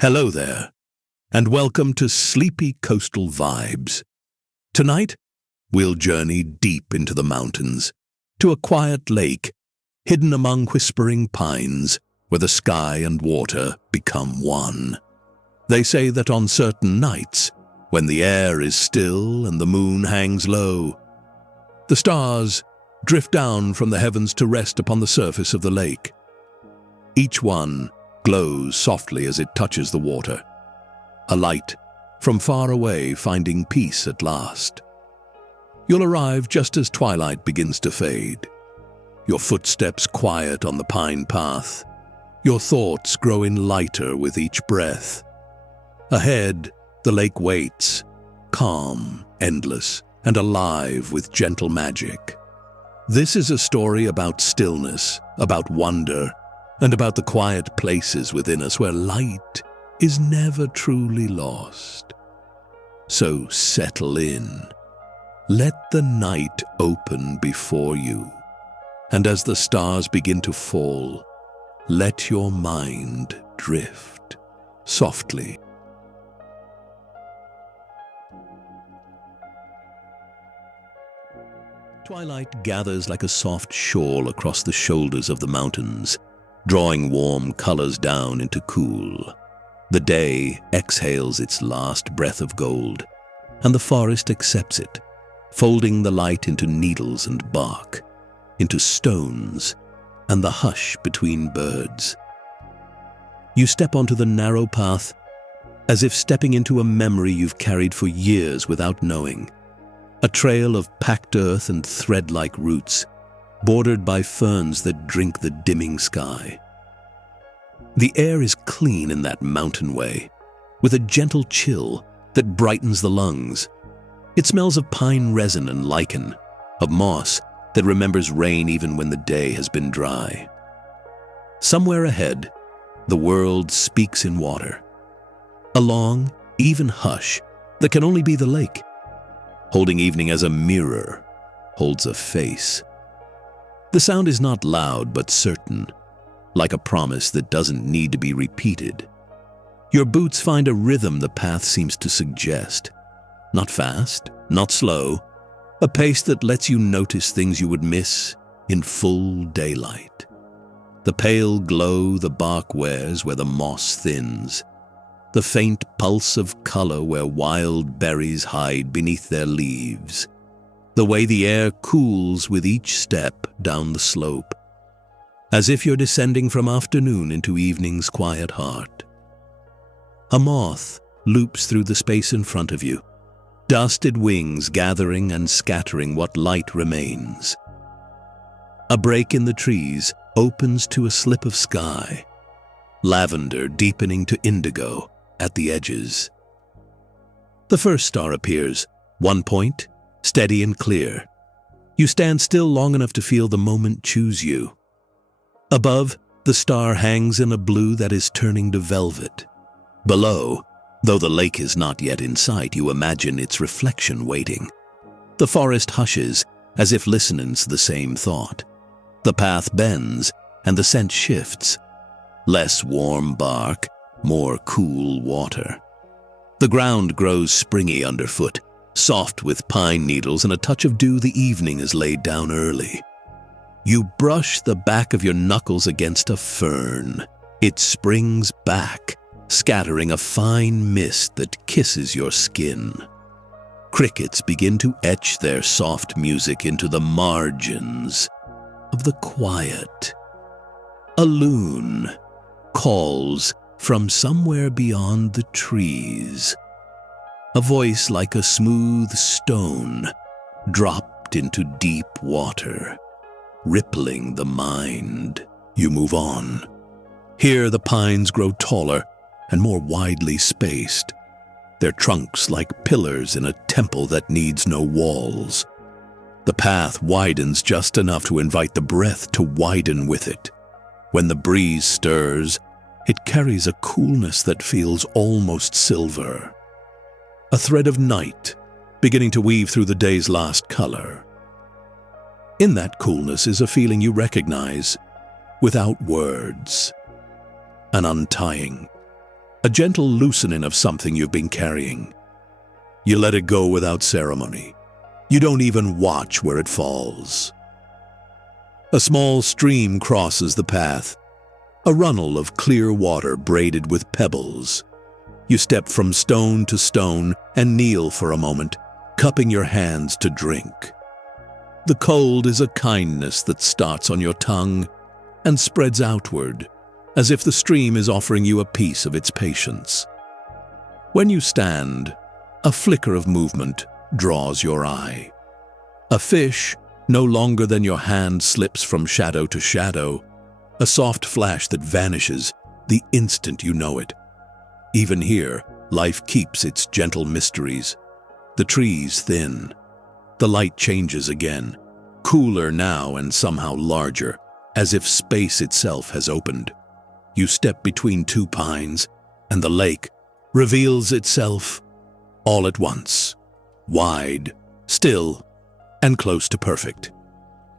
Hello there, and welcome to Sleepy Coastal Vibes. Tonight, we'll journey deep into the mountains, to a quiet lake, hidden among whispering pines, where the sky and water become one. They say that on certain nights, when the air is still and the moon hangs low, the stars drift down from the heavens to rest upon the surface of the lake. Each one glows softly as it touches the water, a light from far away finding peace at last. You'll arrive just as twilight begins to fade, your footsteps quiet on the pine path, your thoughts growing lighter with each breath. Ahead, the lake waits, calm, endless, and alive with gentle magic. This is a story about stillness, about wonder, and about the quiet places within us where light is never truly lost. So settle in. Let the night open before you, and as the stars begin to fall, let your mind drift softly. Twilight gathers like a soft shawl across the shoulders of the mountains, drawing warm colors down into cool. The day exhales its last breath of gold, and the forest accepts it, folding the light into needles and bark, into stones, and the hush between birds. You step onto the narrow path, as if stepping into a memory you've carried for years without knowing, a trail of packed earth and thread-like roots, bordered by ferns that drink the dimming sky. The air is clean in that mountain way, with a gentle chill that brightens the lungs. It smells of pine resin and lichen, of moss that remembers rain even when the day has been dry. Somewhere ahead, the world speaks in water. A long, even hush that can only be the lake, holding evening as a mirror, holds a face. The sound is not loud but certain, like a promise that doesn't need to be repeated. Your boots find a rhythm the path seems to suggest. Not fast, not slow, a pace that lets you notice things you would miss in full daylight. The pale glow the bark wears where the moss thins, the faint pulse of color where wild berries hide beneath their leaves, the way the air cools with each step down the slope, as if you're descending from afternoon into evening's quiet heart. A moth loops through the space in front of you, dusted wings gathering and scattering what light remains. A break in the trees opens to a slip of sky, lavender deepening to indigo at the edges. The first star appears, one point, steady and clear. You stand still long enough to feel the moment choose you. Above, the star hangs in a blue that is turning to velvet. Below, though the lake is not yet in sight, you imagine its reflection waiting. The forest hushes, as if listening to the same thought. The path bends, and the scent shifts. Less warm bark, more cool water. The ground grows springy underfoot, soft with pine needles and a touch of dew. The evening is laid down early. You brush the back of your knuckles against a fern. It springs back, scattering a fine mist that kisses your skin. Crickets begin to etch their soft music into the margins of the quiet. A loon calls from somewhere beyond the trees. A voice like a smooth stone dropped into deep water, rippling the mind. You move on. Here the pines grow taller and more widely spaced, their trunks like pillars in a temple that needs no walls. The path widens just enough to invite the breath to widen with it. When the breeze stirs, it carries a coolness that feels almost silver. A thread of night beginning to weave through the day's last color. In that coolness is a feeling you recognize without words. An untying, a gentle loosening of something you've been carrying. You let it go without ceremony. You don't even watch where it falls. A small stream crosses the path, a runnel of clear water braided with pebbles. You step from stone to stone and kneel for a moment, cupping your hands to drink. The cold is a kindness that starts on your tongue and spreads outward, as if the stream is offering you a piece of its patience. When you stand, a flicker of movement draws your eye. A fish, no longer than your hand, slips from shadow to shadow, a soft flash that vanishes the instant you know it. Even here, life keeps its gentle mysteries. The trees thin. The light changes again, cooler now and somehow larger, as if space itself has opened. You step between two pines, and the lake reveals itself all at once, wide, still, and close to perfect.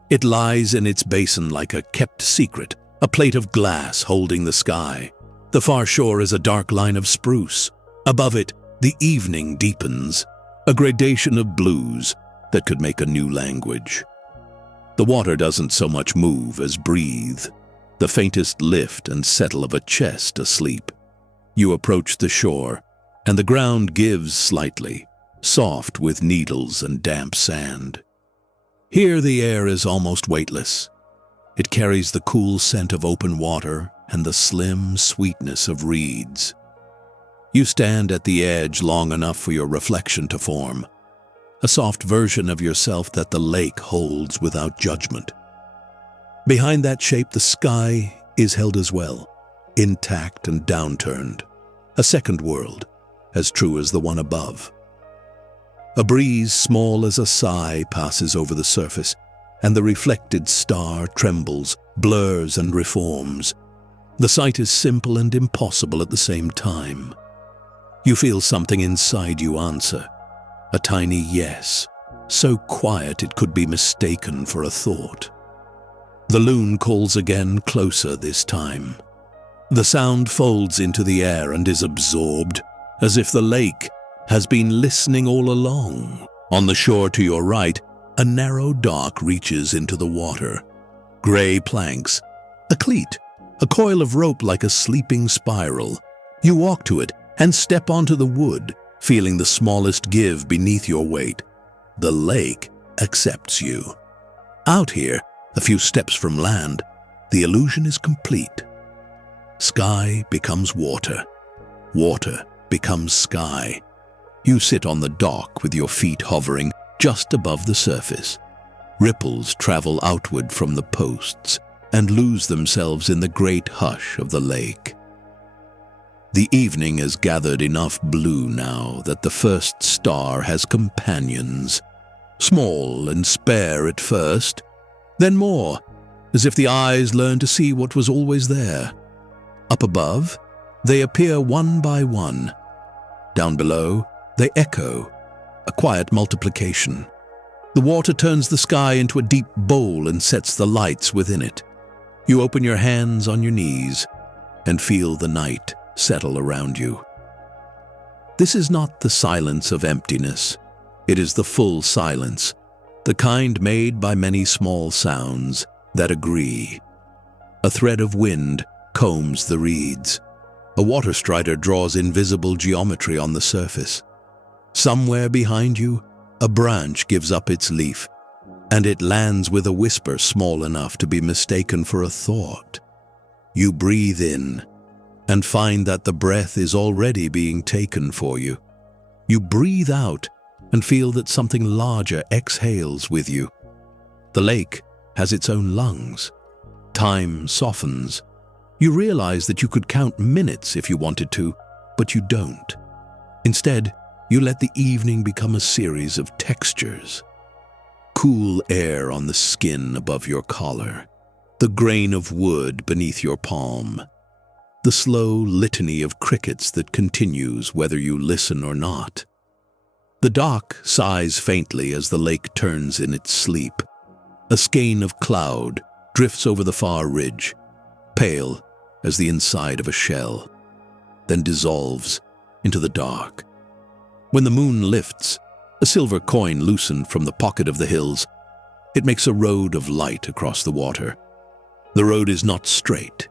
It lies in its basin like a kept secret, a plate of glass holding the sky. The far shore is a dark line of spruce. Above it, the evening deepens, a gradation of blues that could make a new language. The water doesn't so much move as breathe, the faintest lift and settle of a chest asleep. You approach the shore, and the ground gives slightly, soft with needles and damp sand. Here the air is almost weightless. It carries the cool scent of open water and the slim sweetness of reeds. You stand at the edge long enough for your reflection to form, a soft version of yourself that the lake holds without judgment. Behind that shape, the sky is held as well, intact and downturned, a second world, as true as the one above. A breeze small as a sigh passes over the surface, and the reflected star trembles, blurs and reforms. The sight is simple and impossible at the same time. You feel something inside you answer, a tiny yes, so quiet it could be mistaken for a thought. The loon calls again, closer this time. The sound folds into the air and is absorbed, as if the lake has been listening all along. On the shore to your right, a narrow dock reaches into the water. Gray planks, a cleat, a coil of rope like a sleeping spiral. You walk to it and step onto the wood, feeling the smallest give beneath your weight. The lake accepts you. Out here, a few steps from land, the illusion is complete. Sky becomes water. Water becomes sky. You sit on the dock with your feet hovering just above the surface. Ripples travel outward from the posts and lose themselves in the great hush of the lake. The evening has gathered enough blue now that the first star has companions, small and spare at first, then more, as if the eyes learn to see what was always there. Up above, they appear one by one. Down below, they echo, a quiet multiplication. The water turns the sky into a deep bowl and sets the lights within it. You open your hands on your knees and feel the night settle around you. This is not the silence of emptiness. It is the full silence, the kind made by many small sounds that agree. A thread of wind combs the reeds. A water strider draws invisible geometry on the surface. Somewhere behind you, a branch gives up its leaf, and it lands with a whisper small enough to be mistaken for a thought. You breathe in and find that the breath is already being taken for you. You breathe out and feel that something larger exhales with you. The lake has its own lungs. Time softens. You realize that you could count minutes if you wanted to, but you don't. Instead, you let the evening become a series of textures. Cool air on the skin above your collar, the grain of wood beneath your palm, the slow litany of crickets that continues whether you listen or not. The dock sighs faintly as the lake turns in its sleep. A skein of cloud drifts over the far ridge, pale as the inside of a shell. then dissolves into the dark. When the moon lifts, a silver coin loosened from the pocket of the hills, it makes a road of light across the water. The road is not straight.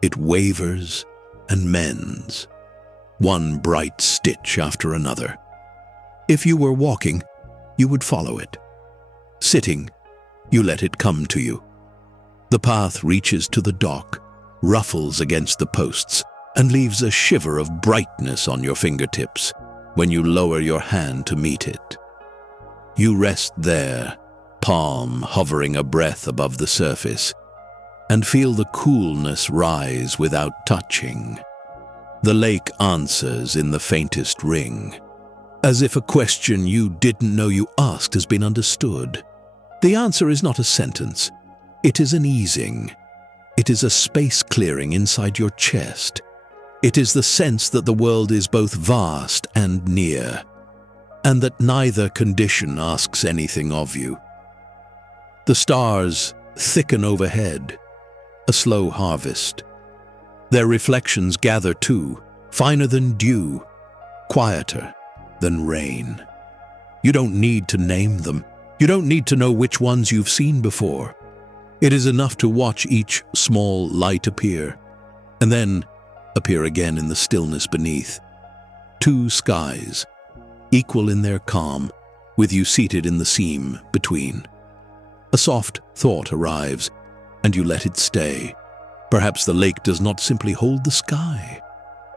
It wavers and mends, one bright stitch after another. If you were walking, you would follow it. Sitting, you let it come to you. The path reaches to the dock, ruffles against the posts, and leaves a shiver of brightness on your fingertips when you lower your hand to meet it. You rest there, palm hovering a breath above the surface, and feel the coolness rise without touching. The lake answers in the faintest ring, as if a question you didn't know you asked has been understood. The answer is not a sentence. It is an easing. It is a space clearing inside your chest. It is the sense that the world is both vast and near, and that neither condition asks anything of you. The stars thicken overhead, a slow harvest. Their reflections gather too, finer than dew, quieter than rain. You don't need to name them. You don't need to know which ones you've seen before. It is enough to watch each small light appear, and then appear again in the stillness beneath. Two skies, equal in their calm, with you seated in the seam between. A soft thought arrives, and you let it stay. Perhaps the lake does not simply hold the sky.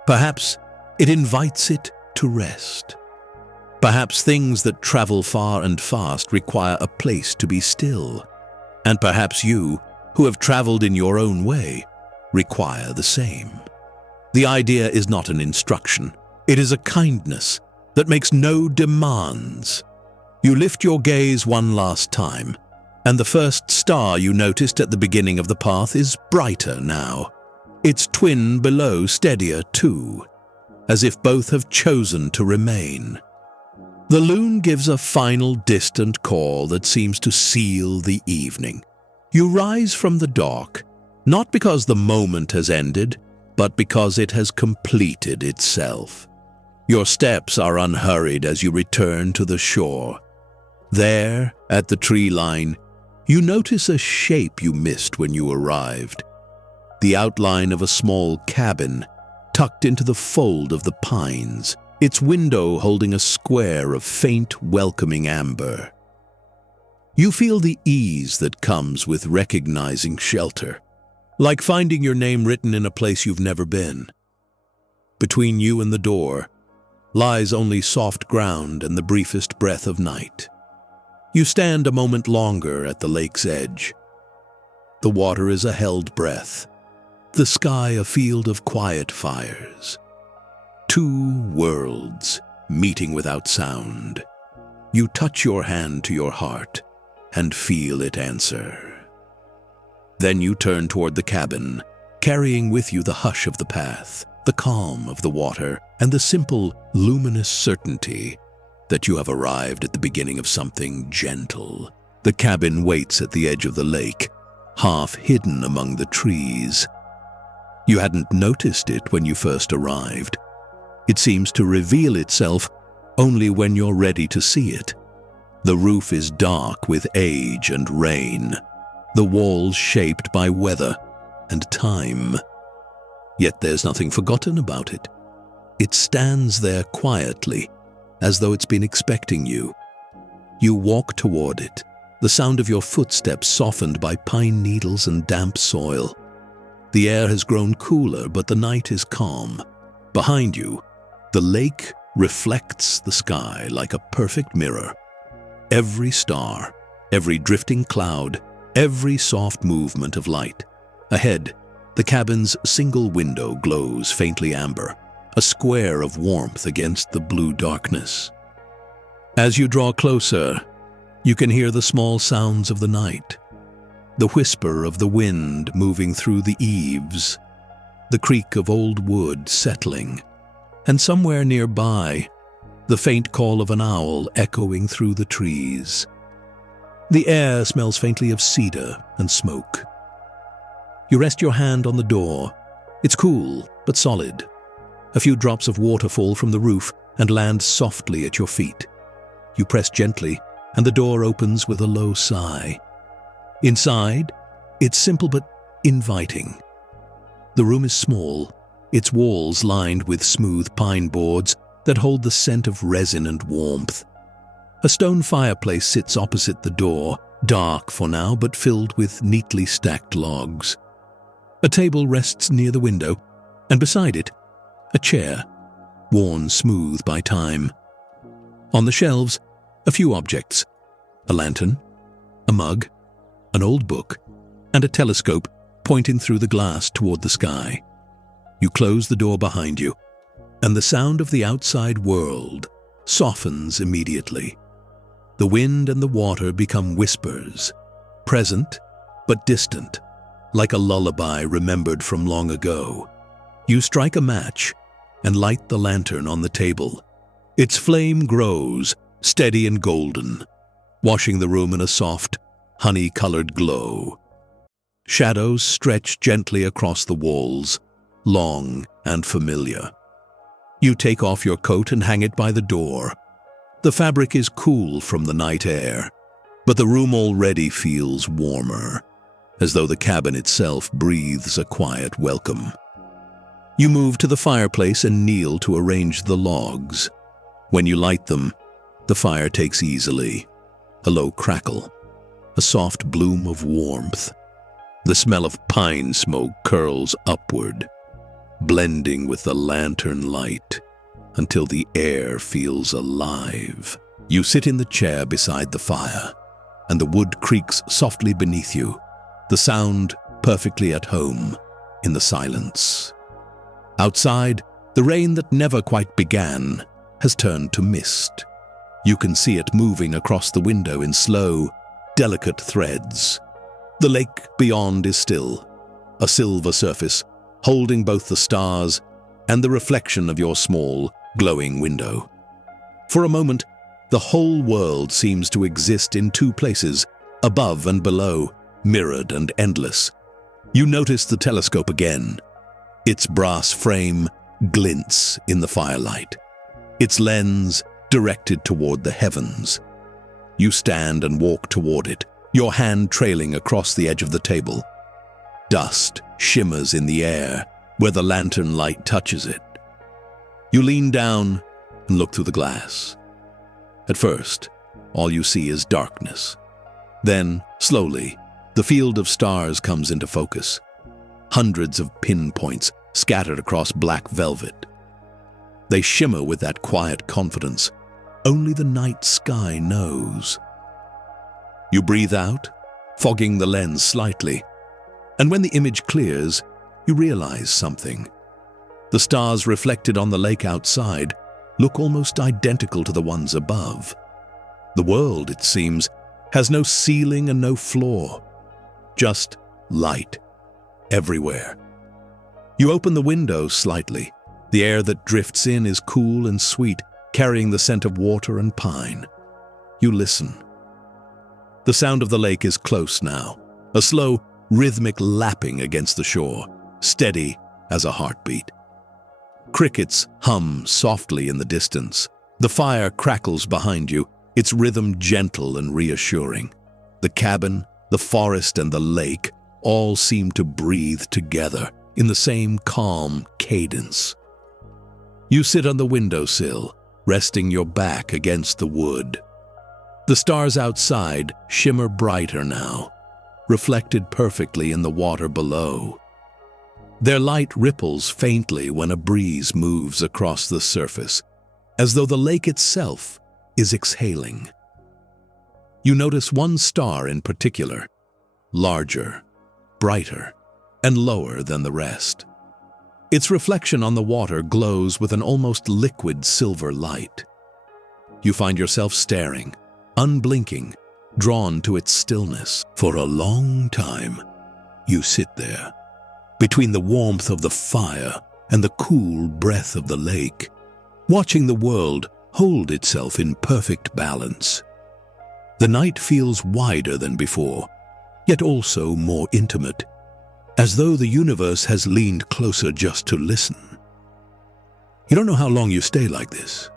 Perhaps it invites it to rest. Perhaps things that travel far and fast require a place to be still. And perhaps you, who have traveled in your own way, require the same. The idea is not an instruction. It is a kindness that makes no demands. You lift your gaze one last time, and the first star you noticed at the beginning of the path is brighter now. Its twin below steadier too, as if both have chosen to remain. The loon gives a final distant call that seems to seal the evening. You rise from the dock, not because the moment has ended, but because it has completed itself. Your steps are unhurried as you return to the shore. There, at the tree line, you notice a shape you missed when you arrived. The outline of a small cabin tucked into the fold of the pines, its window holding a square of faint, welcoming amber. You feel the ease that comes with recognizing shelter, like finding your name written in a place you've never been. Between you and the door lies only soft ground and the briefest breath of night. You stand a moment longer at the lake's edge. The water is a held breath, the sky a field of quiet fires. Two worlds meeting without sound. You touch your hand to your heart and feel it answer. Then you turn toward the cabin, carrying with you the hush of the path, the calm of the water, and the simple, luminous certainty that you have arrived at the beginning of something gentle. The cabin waits at the edge of the lake, half hidden among the trees. You hadn't noticed it when you first arrived. It seems to reveal itself only when you're ready to see it. The roof is dark with age and rain, the walls shaped by weather and time. Yet there's nothing forgotten about it. It stands there quietly, as though it's been expecting you. You walk toward it, the sound of your footsteps softened by pine needles and damp soil. The air has grown cooler, but the night is calm. Behind you, the lake reflects the sky like a perfect mirror. Every star, every drifting cloud, every soft movement of light. Ahead, the cabin's single window glows faintly amber, a square of warmth against the blue darkness. As you draw closer, you can hear the small sounds of the night, the whisper of the wind moving through the eaves, the creak of old wood settling, and somewhere nearby, the faint call of an owl echoing through the trees. The air smells faintly of cedar and smoke. You rest your hand on the door. It's cool, but solid. A few drops of water fall from the roof and land softly at your feet. You press gently, and the door opens with a low sigh. Inside, it's simple but inviting. The room is small, its walls lined with smooth pine boards that hold the scent of resin and warmth. A stone fireplace sits opposite the door, dark for now but filled with neatly stacked logs. A table rests near the window, and beside it, a chair, worn smooth by time. On the shelves, a few objects: a lantern, a mug, an old book, and a telescope pointing through the glass toward the sky. You close the door behind you, and the sound of the outside world softens immediately. The wind and the water become whispers, present but distant, like a lullaby remembered from long ago. You strike a match and light the lantern on the table. Its flame grows, steady and golden, washing the room in a soft, honey-colored glow. Shadows stretch gently across the walls, long and familiar. You take off your coat and hang it by the door. The fabric is cool from the night air, but the room already feels warmer, as though the cabin itself breathes a quiet welcome. You move to the fireplace and kneel to arrange the logs. When you light them, the fire takes easily. A low crackle, a soft bloom of warmth. The smell of pine smoke curls upward, blending with the lantern light until the air feels alive. You sit in the chair beside the fire, and the wood creaks softly beneath you, the sound perfectly at home in the silence. Outside, the rain that never quite began has turned to mist. You can see it moving across the window in slow, delicate threads. The lake beyond is still, a silver surface holding both the stars and the reflection of your small, glowing window. For a moment, the whole world seems to exist in two places, above and below, mirrored and endless. You notice the telescope again. Its brass frame glints in the firelight, its lens directed toward the heavens. You stand and walk toward it, your hand trailing across the edge of the table. Dust shimmers in the air where the lantern light touches it. You lean down and look through the glass. At first, all you see is darkness. Then, slowly, the field of stars comes into focus. Hundreds of pinpoints scattered across black velvet. They shimmer with that quiet confidence only the night sky knows. You breathe out, fogging the lens slightly, and when the image clears, you realize something. The stars reflected on the lake outside look almost identical to the ones above. The world, it seems, has no ceiling and no floor, just light everywhere. You open the window slightly. The air that drifts in is cool and sweet, carrying the scent of water and pine. You listen. The sound of the lake is close now, a slow, rhythmic lapping against the shore, steady as a heartbeat. Crickets hum softly in the distance. The fire crackles behind you, its rhythm gentle and reassuring. The cabin, the forest, and the lake all seem to breathe together in the same calm cadence. You sit on the windowsill, resting your back against the wood. The stars outside shimmer brighter now, reflected perfectly in the water below. Their light ripples faintly when a breeze moves across the surface, as though the lake itself is exhaling. You notice one star in particular, larger, brighter, and lower than the rest. Its reflection on the water glows with an almost liquid silver light. You find yourself staring, unblinking, drawn to its stillness. For a long time, you sit there, between the warmth of the fire and the cool breath of the lake, watching the world hold itself in perfect balance. The night feels wider than before, yet also more intimate, as though the universe has leaned closer just to listen. You don't know how long you stay like this.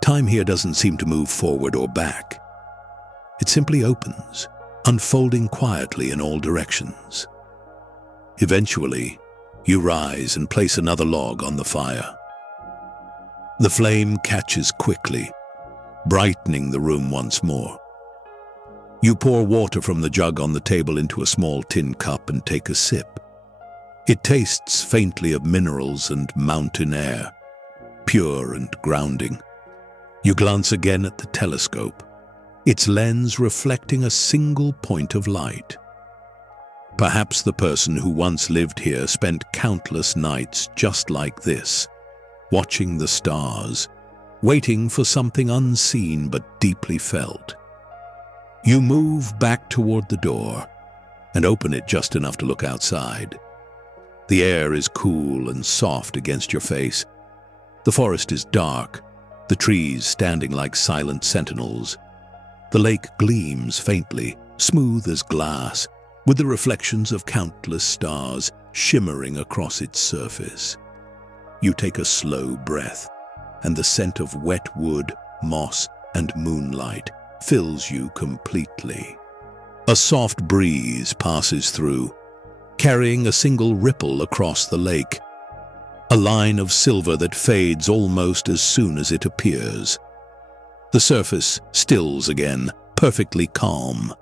Time here doesn't seem to move forward or back. It simply opens, unfolding quietly in all directions. Eventually, you rise and place another log on the fire. The flame catches quickly, brightening the room once more. You pour water from the jug on the table into a small tin cup and take a sip. It tastes faintly of minerals and mountain air, pure and grounding. You glance again at the telescope, its lens reflecting a single point of light. Perhaps the person who once lived here spent countless nights just like this, watching the stars, waiting for something unseen but deeply felt. You move back toward the door and open it just enough to look outside. The air is cool and soft against your face. The forest is dark, the trees standing like silent sentinels. The lake gleams faintly, smooth as glass, with the reflections of countless stars shimmering across its surface. You take a slow breath, and the scent of wet wood, moss, and moonlight fills you completely. A soft breeze passes through, carrying a single ripple across the lake, a line of silver that fades almost as soon as it appears. The surface stills again, perfectly calm.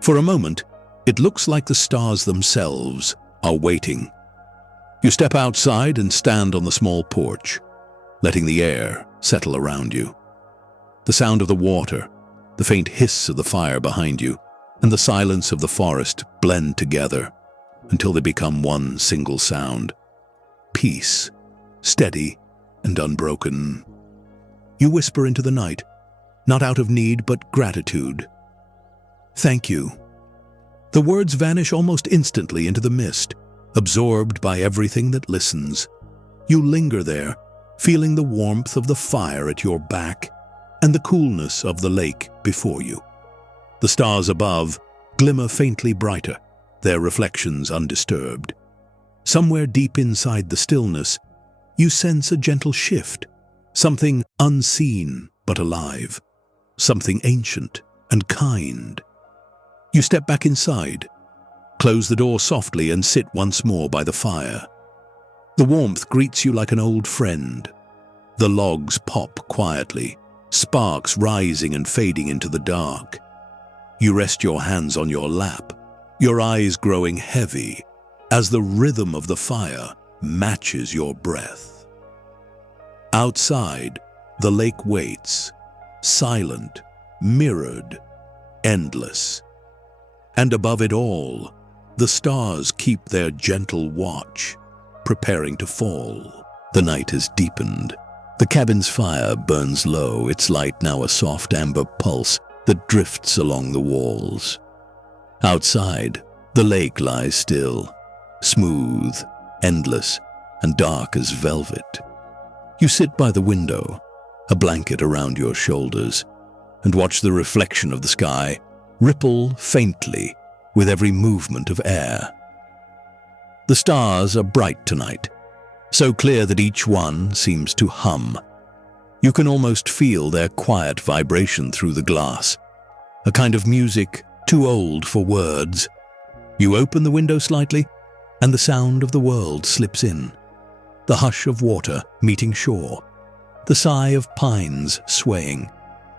For a moment, it looks like the stars themselves are waiting. You step outside and stand on the small porch, letting the air settle around you. The sound of the water, the faint hiss of the fire behind you, and the silence of the forest blend together until they become one single sound. Peace, steady and unbroken. You whisper into the night, not out of need but gratitude. Thank you. The words vanish almost instantly into the mist, absorbed by everything that listens. You linger there, feeling the warmth of the fire at your back and the coolness of the lake before you. The stars above glimmer faintly brighter, their reflections undisturbed. Somewhere deep inside the stillness, you sense a gentle shift, something unseen but alive, something ancient and kind. You step back inside, close the door softly and sit once more by the fire. The warmth greets you like an old friend. The logs pop quietly, sparks rising and fading into the dark. You rest your hands on your lap, your eyes growing heavy as the rhythm of the fire matches your breath. Outside, the lake waits, silent, mirrored, endless. And above it all, the stars keep their gentle watch, preparing to fall. The night has deepened. The cabin's fire burns low, its light now a soft amber pulse that drifts along the walls. Outside, the lake lies still, smooth, endless, and dark as velvet. You sit by the window, a blanket around your shoulders, and watch the reflection of the sky ripple faintly with every movement of air. The stars are bright tonight, so clear that each one seems to hum. You can almost feel their quiet vibration through the glass, a kind of music too old for words. You open the window slightly, and the sound of the world slips in. The hush of water meeting shore, the sigh of pines swaying,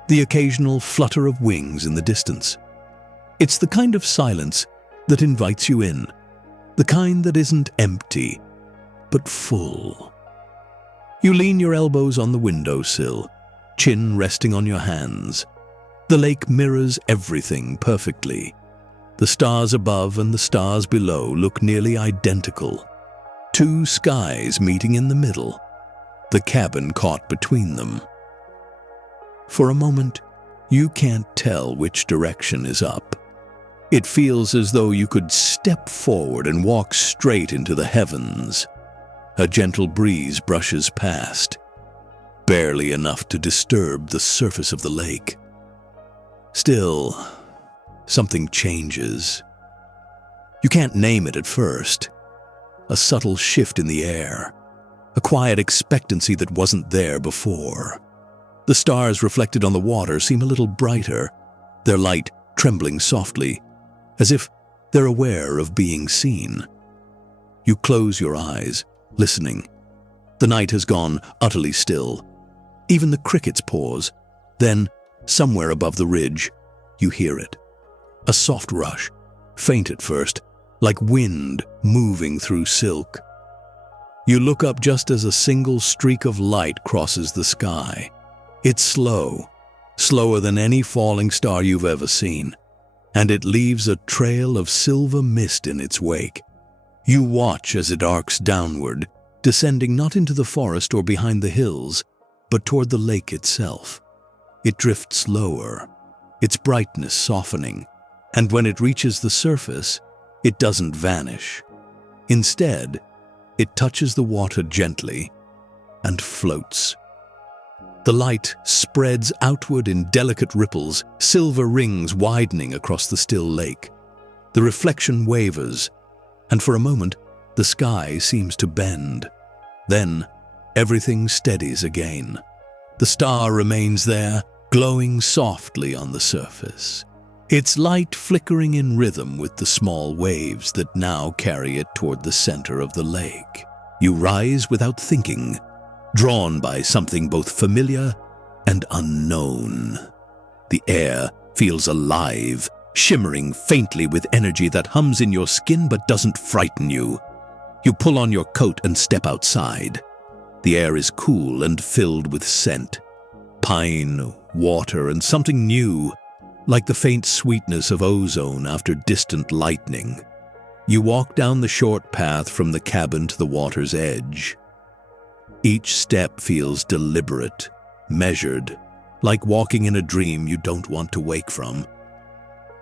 the occasional flutter of wings in the distance. It's the kind of silence that invites you in, the kind that isn't empty, but full. You lean your elbows on the windowsill, chin resting on your hands. The lake mirrors everything perfectly. The stars above and the stars below look nearly identical. Two skies meeting in the middle, the cabin caught between them. For a moment, you can't tell which direction is up. It feels as though you could step forward and walk straight into the heavens. A gentle breeze brushes past, barely enough to disturb the surface of the lake. Still, something changes. You can't name it at first. A subtle shift in the air, a quiet expectancy that wasn't there before. The stars reflected on the water seem a little brighter, their light trembling softly, as if they're aware of being seen. You close your eyes, listening. The night has gone utterly still. Even the crickets pause. Then, somewhere above the ridge, you hear it. A soft rush, faint at first, like wind moving through silk. You look up just as a single streak of light crosses the sky. It's slow, slower than any falling star you've ever seen, and it leaves a trail of silver mist in its wake. You watch as it arcs downward, descending not into the forest or behind the hills, but toward the lake itself. It drifts lower, its brightness softening, and when it reaches the surface, it doesn't vanish. Instead, it touches the water gently and floats. The light spreads outward in delicate ripples, silver rings widening across the still lake. The reflection wavers, and for a moment, the sky seems to bend. Then, everything steadies again. The star remains there, glowing softly on the surface, its light flickering in rhythm with the small waves that now carry it toward the center of the lake. You rise without thinking, drawn by something both familiar and unknown. The air feels alive, shimmering faintly with energy that hums in your skin but doesn't frighten you. You pull on your coat and step outside. The air is cool and filled with scent. Pine, water, and something new, like the faint sweetness of ozone after distant lightning. You walk down the short path from the cabin to the water's edge. Each step feels deliberate, measured, like walking in a dream you don't want to wake from.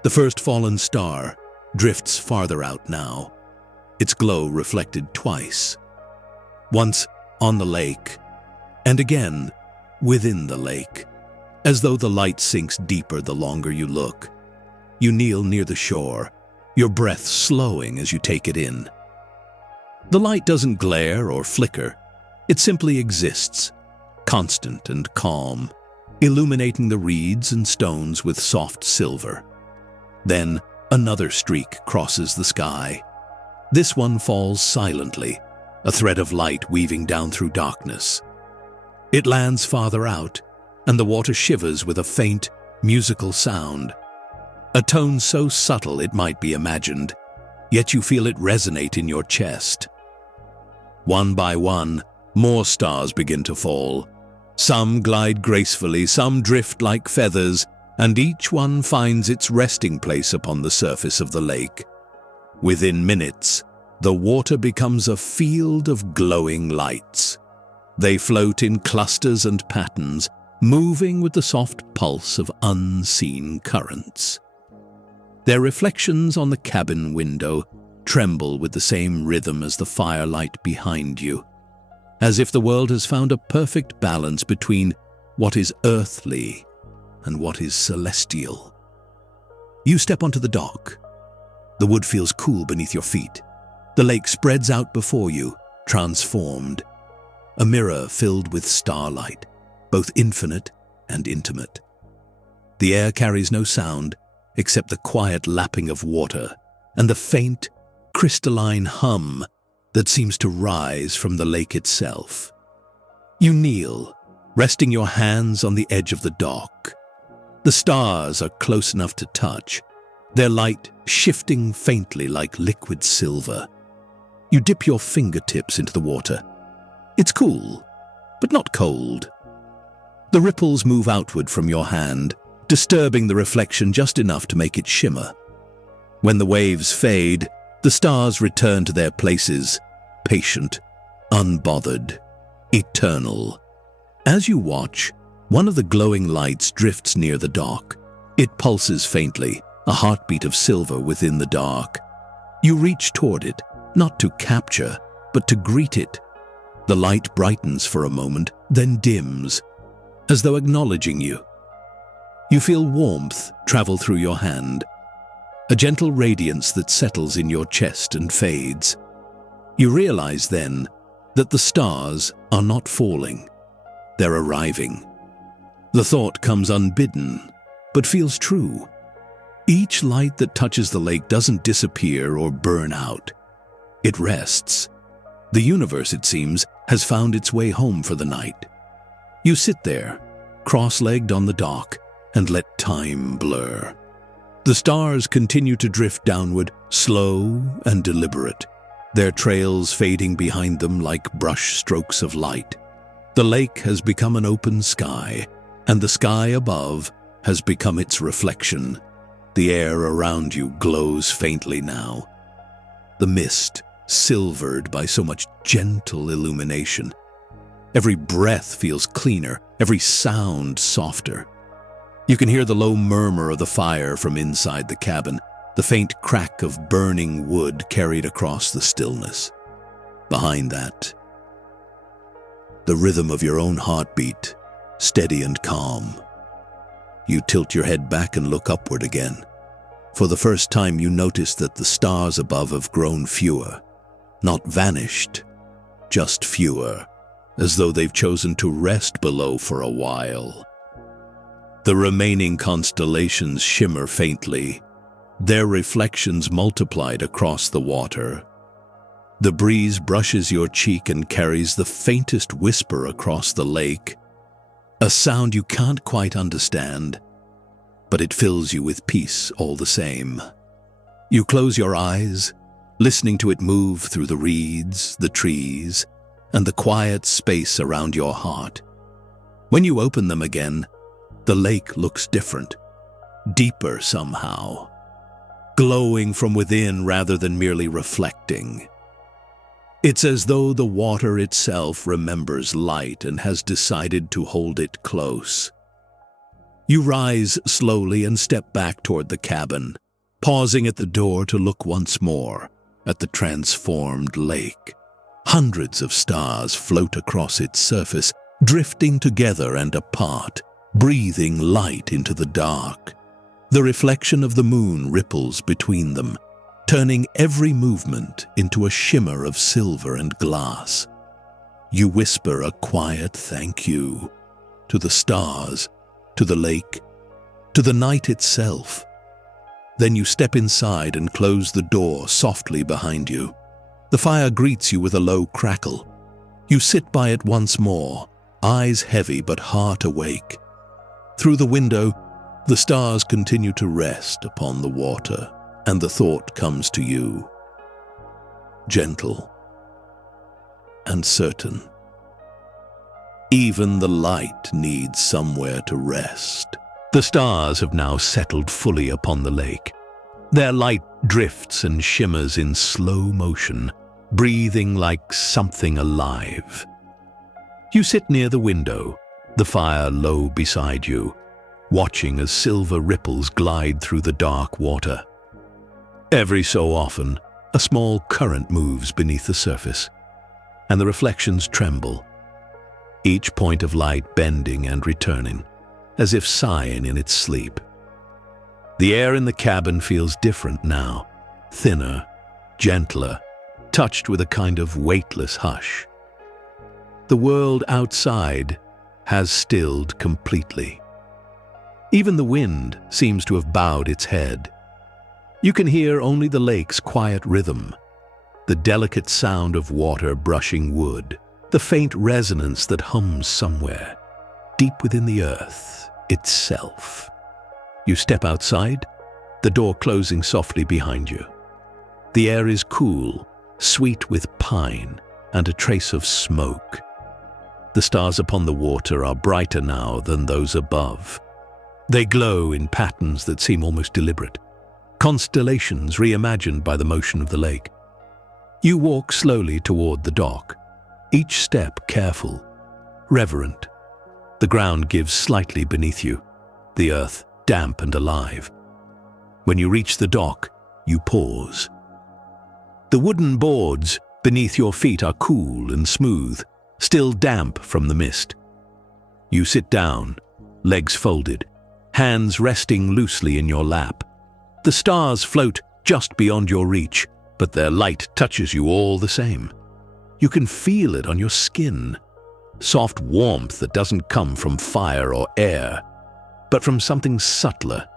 The first fallen star drifts farther out now, its glow reflected twice. Once on the lake, and again within the lake, as though the light sinks deeper the longer you look. You kneel near the shore, your breath slowing as you take it in. The light doesn't glare or flicker, it simply exists, constant and calm, illuminating the reeds and stones with soft silver. Then another streak crosses the sky. This one falls silently, a thread of light weaving down through darkness. It lands farther out, and the water shivers with a faint, musical sound. A tone so subtle it might be imagined, yet you feel it resonate in your chest. One by one, more stars begin to fall. Some glide gracefully, some drift like feathers, and each one finds its resting place upon the surface of the lake. Within minutes, the water becomes a field of glowing lights. They float in clusters and patterns, moving with the soft pulse of unseen currents. Their reflections on the cabin window tremble with the same rhythm as the firelight behind you, as if the world has found a perfect balance between what is earthly and what is celestial. You step onto the dock. The wood feels cool beneath your feet. The lake spreads out before you, transformed. A mirror filled with starlight, both infinite and intimate. The air carries no sound except the quiet lapping of water and the faint, crystalline hum that seems to rise from the lake itself. You kneel, resting your hands on the edge of the dock. The stars are close enough to touch, their light shifting faintly like liquid silver. You dip your fingertips into the water. It's cool, but not cold. The ripples move outward from your hand, disturbing the reflection just enough to make it shimmer. When the waves fade, the stars return to their places, patient, unbothered, eternal. As you watch, one of the glowing lights drifts near the dock. It pulses faintly, a heartbeat of silver within the dark. You reach toward it, not to capture, but to greet it. The light brightens for a moment, then dims, as though acknowledging you. You feel warmth travel through your hand, a gentle radiance that settles in your chest and fades. You realize then that the stars are not falling, they're arriving. The thought comes unbidden, but feels true. Each light that touches the lake doesn't disappear or burn out. It rests. The universe, it seems, has found its way home for the night. You sit there, cross-legged on the dock, and let time blur. The stars continue to drift downward, slow and deliberate, their trails fading behind them like brush strokes of light. The lake has become an open sky, and the sky above has become its reflection. The air around you glows faintly now. The mist, silvered by so much gentle illumination. Every breath feels cleaner, every sound softer. You can hear the low murmur of the fire from inside the cabin, the faint crack of burning wood carried across the stillness. Behind that, the rhythm of your own heartbeat, steady and calm. You tilt your head back and look upward again. For the first time, you notice that the stars above have grown fewer, not vanished, just fewer, as though they've chosen to rest below for a while. The remaining constellations shimmer faintly, their reflections multiplied across the water. The breeze brushes your cheek and carries the faintest whisper across the lake, a sound you can't quite understand, but it fills you with peace all the same. You close your eyes, listening to it move through the reeds, the trees, and the quiet space around your heart. When you open them again, the lake looks different, deeper somehow, glowing from within rather than merely reflecting. It's as though the water itself remembers light and has decided to hold it close. You rise slowly and step back toward the cabin, pausing at the door to look once more at the transformed lake. Hundreds of stars float across its surface, drifting together and apart, breathing light into the dark. The reflection of the moon ripples between them, turning every movement into a shimmer of silver and glass. You whisper a quiet thank you to the stars, to the lake, to the night itself. Then you step inside and close the door softly behind you. The fire greets you with a low crackle. You sit by it once more, eyes heavy but heart awake. Through the window, the stars continue to rest upon the water, and the thought comes to you, gentle and certain. Even the light needs somewhere to rest. The stars have now settled fully upon the lake. Their light drifts and shimmers in slow motion, breathing like something alive. You sit near the window, the fire low beside you, watching as silver ripples glide through the dark water. Every so often, a small current moves beneath the surface, and the reflections tremble, each point of light bending and returning, as if sighing in its sleep. The air in the cabin feels different now, thinner, gentler, touched with a kind of weightless hush. The world outside has stilled completely. Even the wind seems to have bowed its head. You can hear only the lake's quiet rhythm, the delicate sound of water brushing wood, the faint resonance that hums somewhere, deep within the earth itself. You step outside, the door closing softly behind you. The air is cool, sweet with pine and a trace of smoke. The stars upon the water are brighter now than those above. They glow in patterns that seem almost deliberate, constellations reimagined by the motion of the lake. You walk slowly toward the dock, each step careful, reverent. The ground gives slightly beneath you, the earth damp and alive. When you reach the dock, you pause. The wooden boards beneath your feet are cool and smooth, still damp from the mist. You sit down, legs folded, hands resting loosely in your lap. The stars float just beyond your reach, but their light touches you all the same. You can feel it on your skin. Soft warmth that doesn't come from fire or air, but from something subtler.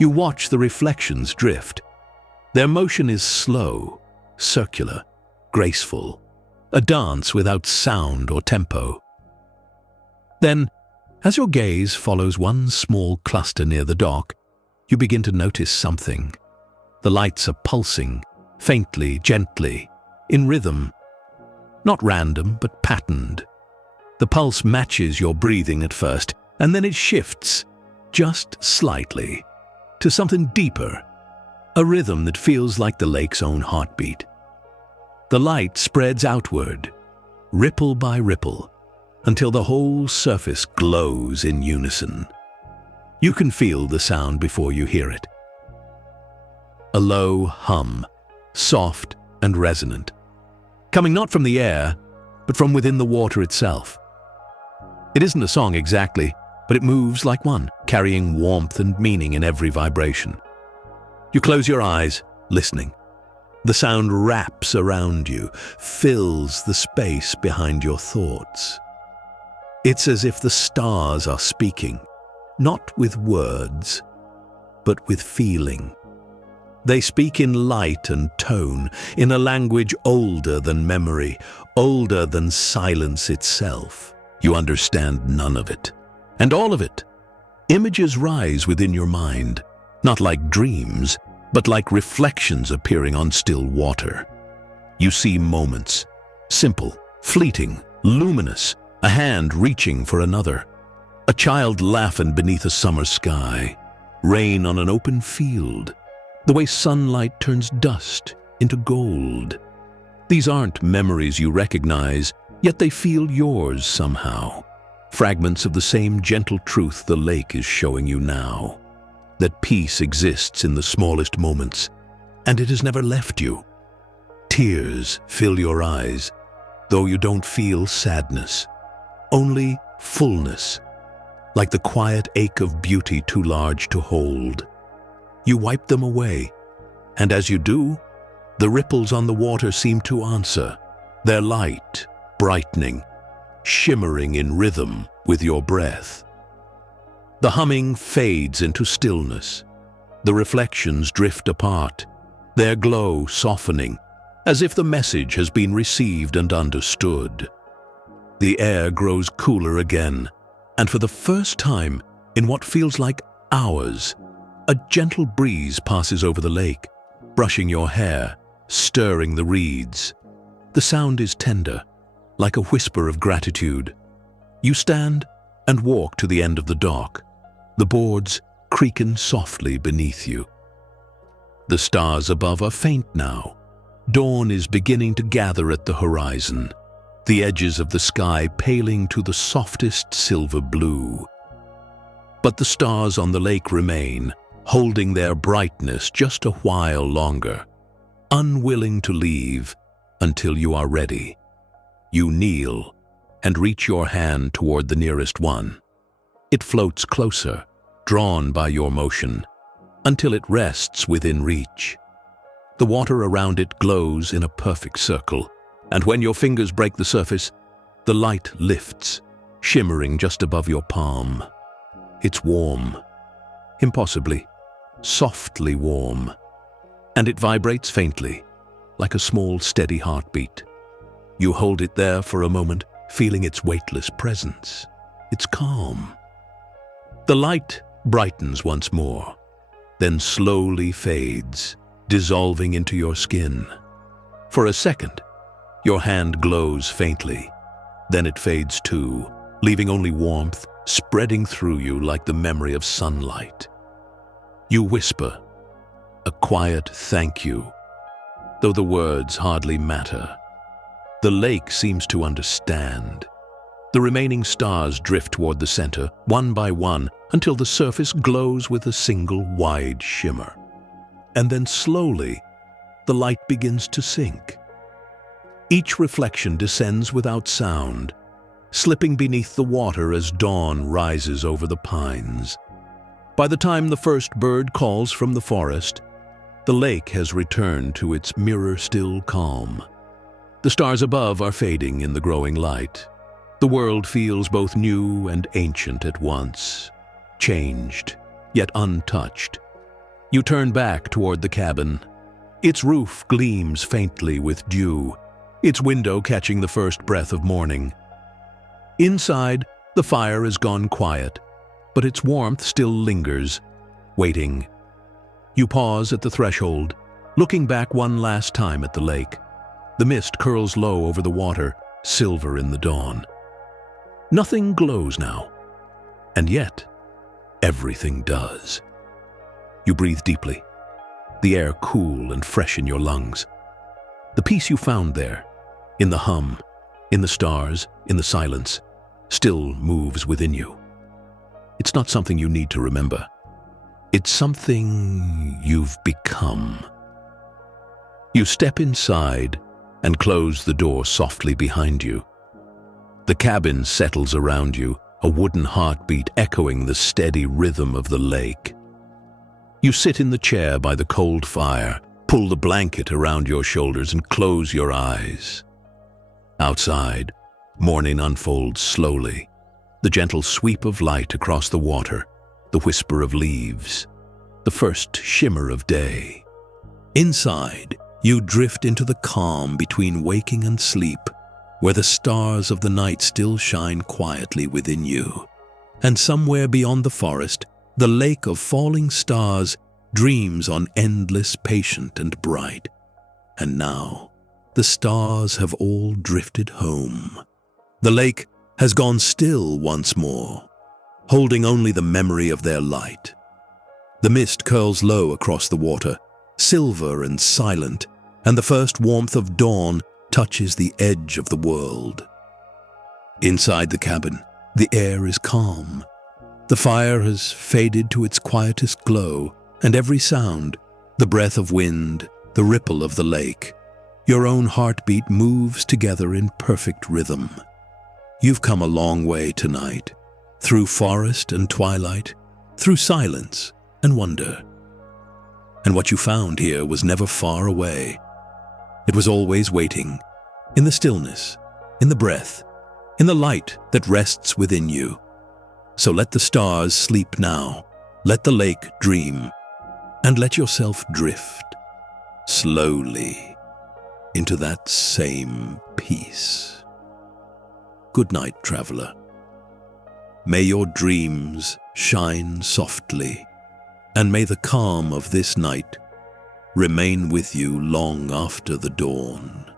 You watch the reflections drift. Their motion is slow, circular, graceful, a dance without sound or tempo. Then, as your gaze follows one small cluster near the dock, you begin to notice something. The lights are pulsing, faintly, gently, in rhythm. Not random, but patterned. The pulse matches your breathing at first, and then it shifts, just slightly, to something deeper, a rhythm that feels like the lake's own heartbeat. The light spreads outward, ripple by ripple, until the whole surface glows in unison. You can feel the sound before you hear it. A low hum, soft and resonant, coming not from the air, but from within the water itself. It isn't a song exactly, but it moves like one, carrying warmth and meaning in every vibration. You close your eyes, listening. The sound wraps around you, fills the space behind your thoughts. It's as if the stars are speaking, not with words, but with feeling. They speak in light and tone, in a language older than memory, older than silence itself. You understand none of it, and all of it. Images rise within your mind, not like dreams, but like reflections appearing on still water. You see moments, simple, fleeting, luminous, a hand reaching for another, a child laughing beneath a summer sky, rain on an open field, the way sunlight turns dust into gold. These aren't memories you recognize, yet they feel yours somehow. Fragments of the same gentle truth the lake is showing you now. That peace exists in the smallest moments, and it has never left you. Tears fill your eyes, though you don't feel sadness. Only fullness, like the quiet ache of beauty too large to hold. You wipe them away, and as you do, the ripples on the water seem to answer, their light brightening, shimmering in rhythm with your breath. The humming fades into stillness. The reflections drift apart, their glow softening, as if the message has been received and understood. The air grows cooler again, and for the first time in what feels like hours, a gentle breeze passes over the lake, brushing your hair, stirring the reeds. The sound is tender, like a whisper of gratitude. You stand and walk to the end of the dock, the boards creaking softly beneath you. The stars above are faint now. Dawn is beginning to gather at the horizon, the edges of the sky paling to the softest silver blue. But the stars on the lake remain, holding their brightness just a while longer, unwilling to leave until you are ready. You kneel and reach your hand toward the nearest one. It floats closer, drawn by your motion, until it rests within reach. The water around it glows in a perfect circle, and when your fingers break the surface, the light lifts, shimmering just above your palm. It's warm, impossibly, softly warm, and it vibrates faintly, like a small, steady heartbeat. You hold it there for a moment, feeling its weightless presence. It's calm. The light brightens once more, then slowly fades, dissolving into your skin. For a second, your hand glows faintly. Then it fades too, leaving only warmth spreading through you like the memory of sunlight. You whisper, a quiet thank you, though the words hardly matter. The lake seems to understand. The remaining stars drift toward the center, one by one, until the surface glows with a single wide shimmer. And then slowly, the light begins to sink. Each reflection descends without sound, slipping beneath the water as dawn rises over the pines. By the time the first bird calls from the forest, the lake has returned to its mirror-still calm. The stars above are fading in the growing light. The world feels both new and ancient at once, changed, yet untouched. You turn back toward the cabin. Its roof gleams faintly with dew, its window catching the first breath of morning. Inside, the fire has gone quiet, but its warmth still lingers, waiting. You pause at the threshold, looking back one last time at the lake. The mist curls low over the water, silver in the dawn. Nothing glows now, and yet everything does. You breathe deeply, the air cool and fresh in your lungs. The peace you found there, in the hum, in the stars, in the silence, still moves within you. It's not something you need to remember. It's something you've become. You step inside and close the door softly behind you. The cabin settles around you, a wooden heartbeat echoing the steady rhythm of the lake. You sit in the chair by the cold fire, pull the blanket around your shoulders and close your eyes. Outside, morning unfolds slowly, the gentle sweep of light across the water, the whisper of leaves, the first shimmer of day. Inside, you drift into the calm between waking and sleep, where the stars of the night still shine quietly within you. And somewhere beyond the forest, the lake of falling stars dreams on endless, patient and bright. And now, the stars have all drifted home. The lake has gone still once more, holding only the memory of their light. The mist curls low across the water, silver and silent, and the first warmth of dawn touches the edge of the world. Inside the cabin, the air is calm. The fire has faded to its quietest glow, and every sound, the breath of wind, the ripple of the lake, your own heartbeat moves together in perfect rhythm. You've come a long way tonight, through forest and twilight, through silence and wonder. And what you found here was never far away. It was always waiting, in the stillness, in the breath, in the light that rests within you. So let the stars sleep now, let the lake dream, and let yourself drift, slowly, into that same peace. Good night, traveler. May your dreams shine softly, and may the calm of this night remain with you long after the dawn.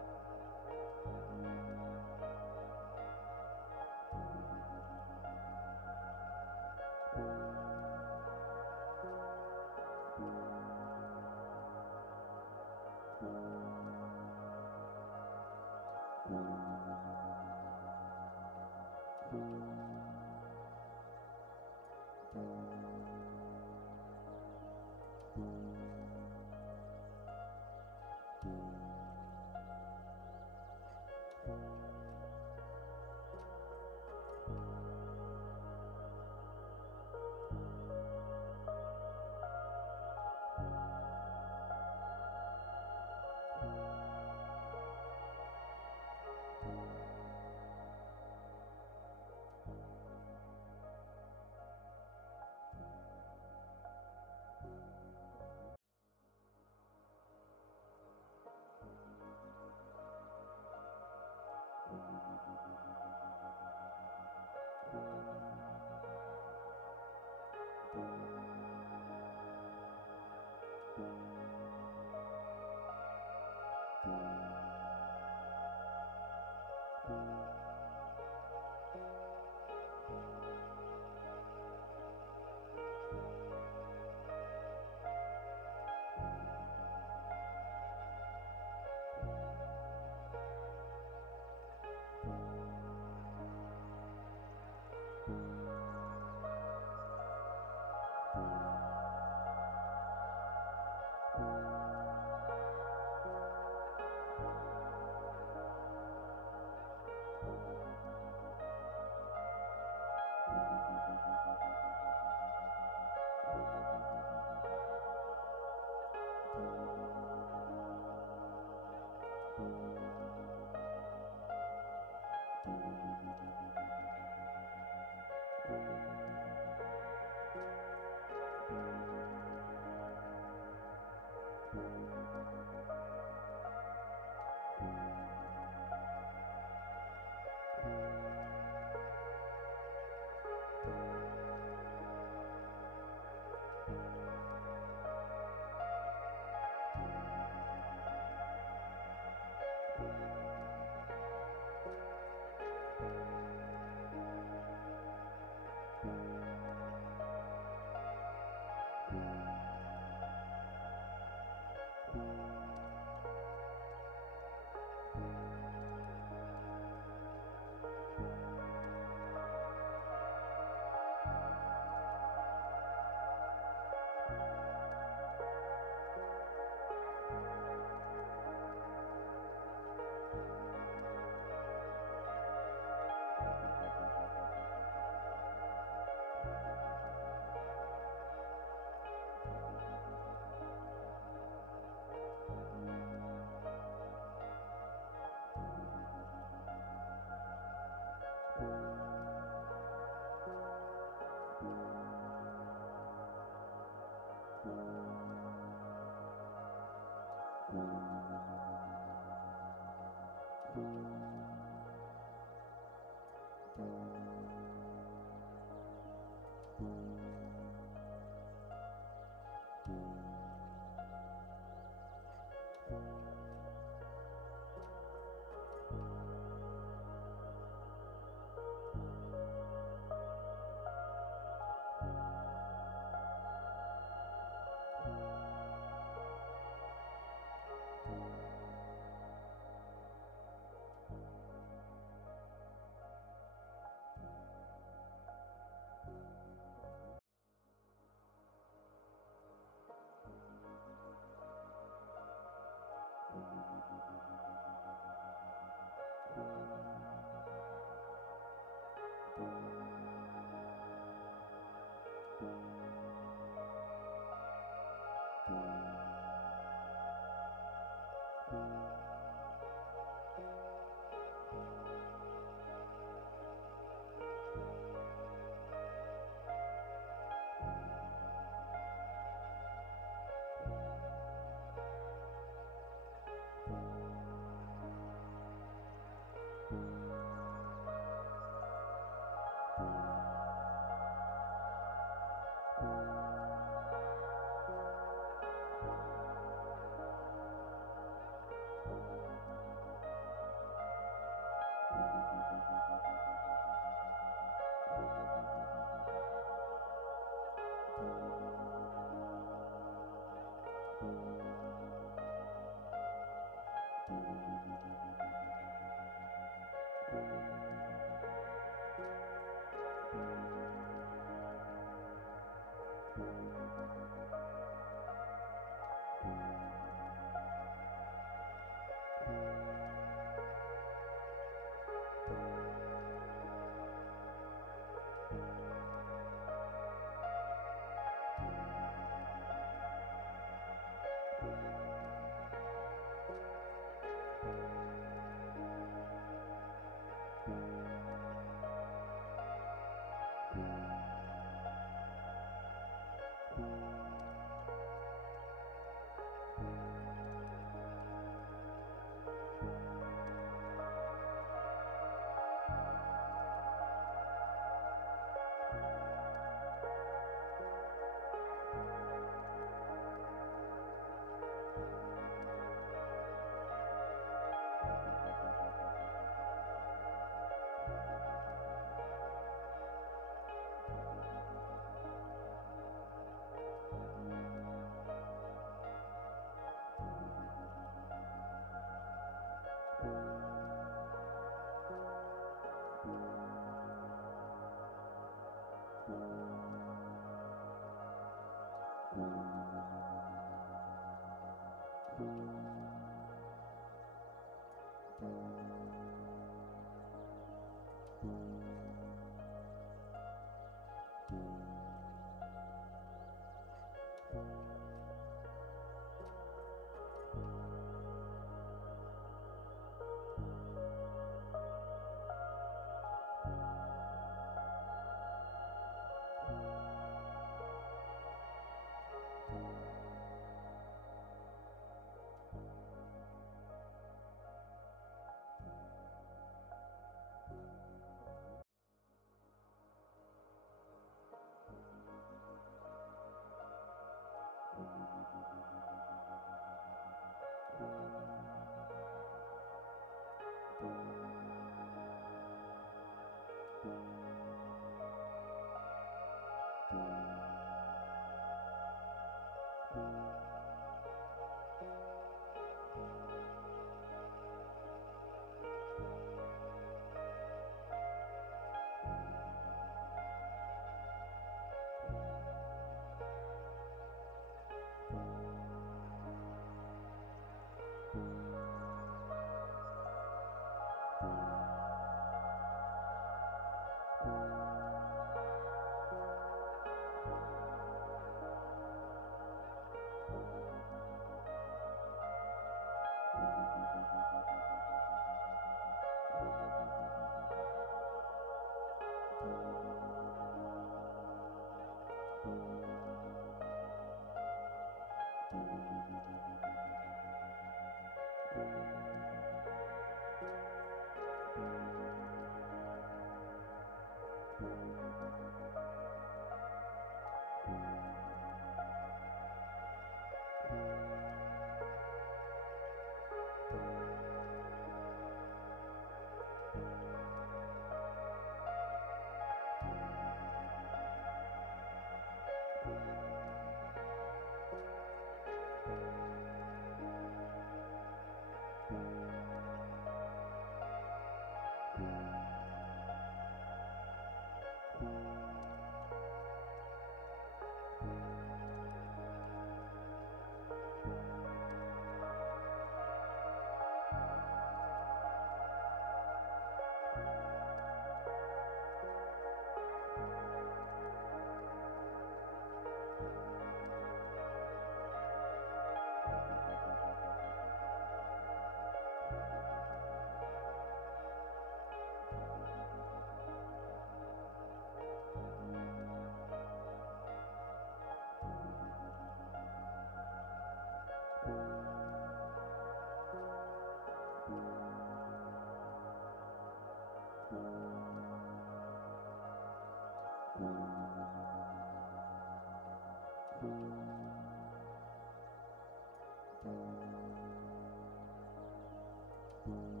you.